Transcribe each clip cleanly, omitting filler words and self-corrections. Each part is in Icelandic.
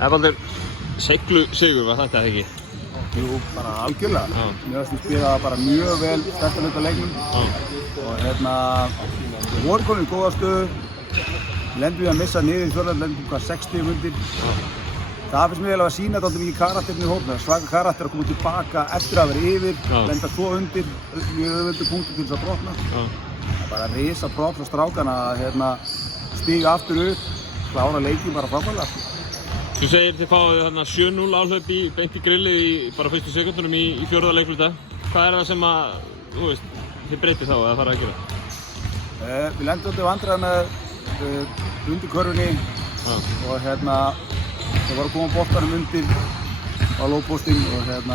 Baldur, seiglu sigur var þetta ekki? Jú, bara algjörlega. Mér finnst við spila bara mjög vel stærsta hluta leiknum. Og voru komin í góða stöðu. Lendum við að missa niður í fjórða, lendum hvað 60 undir. Það finnst mér vel að sýna dálítið mikið karakterinn í hópnum. Svaka karakter að koma tilbaka eftir að vera yfir, lenda svo undir, mjög auðveldur punktur til þess að brotna. Það er bara risa props á strákana að stíga aftur upp, klára leikinn bara frábærlega. Þú segir þið fáið þarna 7-0 áhlaup beint í grillið í bara fyrstu sekundunum í fjórða leikluta. Hvað er það sem að, þú veist, þið breytið þá eða fara að gera? Við lendum undir vandræði með undir körfunni og við vorum að koma boltanum undir á lóðpóstinn og við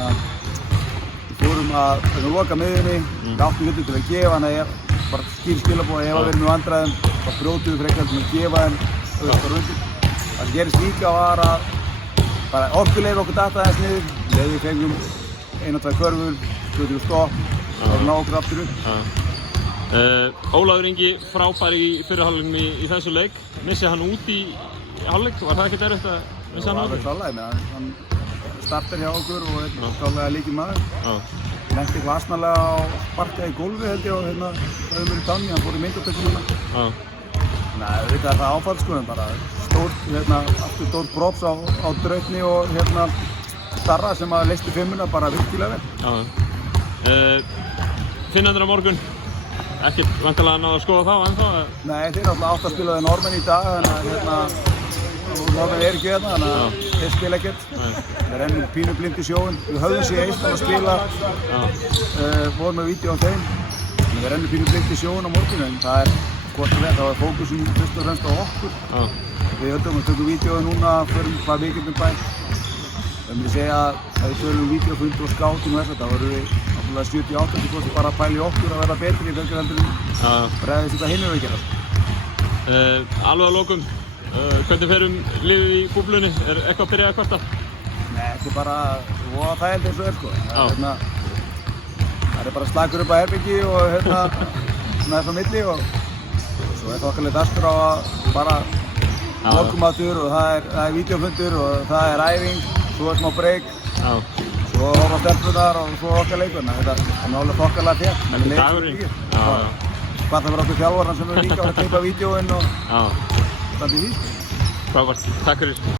fórum að loka miðjunni, við áttum vilja til að gefa hann að bara skýr skilaboð að ef að vera með vandræðum þá brjótum við frekar til að gefa hann auðvitað undir. Það sem gerist líka var að bara orkuleif okkur data aðeins niður, þegar við fengum 1-2 körfur, skutum við stopp og ná okkur aftur upp. Ólafur Ingi frábær í fyrri hálfleiknum í þessu leik. Missið hann út í hálfleik? Var það ekkert erfitt að missa hann út? Það var alveg klálega, hann startar hjá okkur og er klálega lykilmaður. Lenti eitthvað asnalega á sparka í gólfi held ég og höfðum verið tanni, hann fór í myndatökum. Nei, þetta er það áfall sko, en bara aftur stór props á Draupni og Starra sem að leysti fimmuna bara virkilega vel. Finnarnir á morgun, ekkert vantilega náðu að skoða þá ennþá? Nei, þeir eru alltaf átt að spila við Normenn í dag, þannig að Normenn er ekki þannig að þeir spila ekkert. Þeir rennum pínu blind í sjóinn. Við höfðum sér Eistland að spila, vorum með vídeo á þeim. Þeir rennum pínu blind í sjóinn á morgun, en það er hvort og þá er fókusin fyrst og fremst á okkur. Við tökum vídeóið núna fyrir hvað vikið bæ. Ég myndi segja að ef við tölum vídeófund og skátum og þá verðum við náttúrulega 70-80% bara að pæla í okkur að vera betri í heldur en bregðist þetta hinn að gera. Alveg að lokum, hvernig ferum liðið í búblunni? Er eitthvað að byrja að kvarta? Nei, þetta er bara voða þægild eins og er sko. Það er bara slagur upp að herbyggi og svona þess á milli og svo er þokkalegt aftur á að bara morgumatur og það er vídeofundur og það er æfing, svo er smá break, svo horfa stelpunar og svo okkar leikurna. Þetta er nálega þokkalega þétt. Þetta er dagurinn. Hvað það fyrir okkur þjálfarna sem eru líka að teipa vídeóinn og standa í því. Frábært, takk fyrir.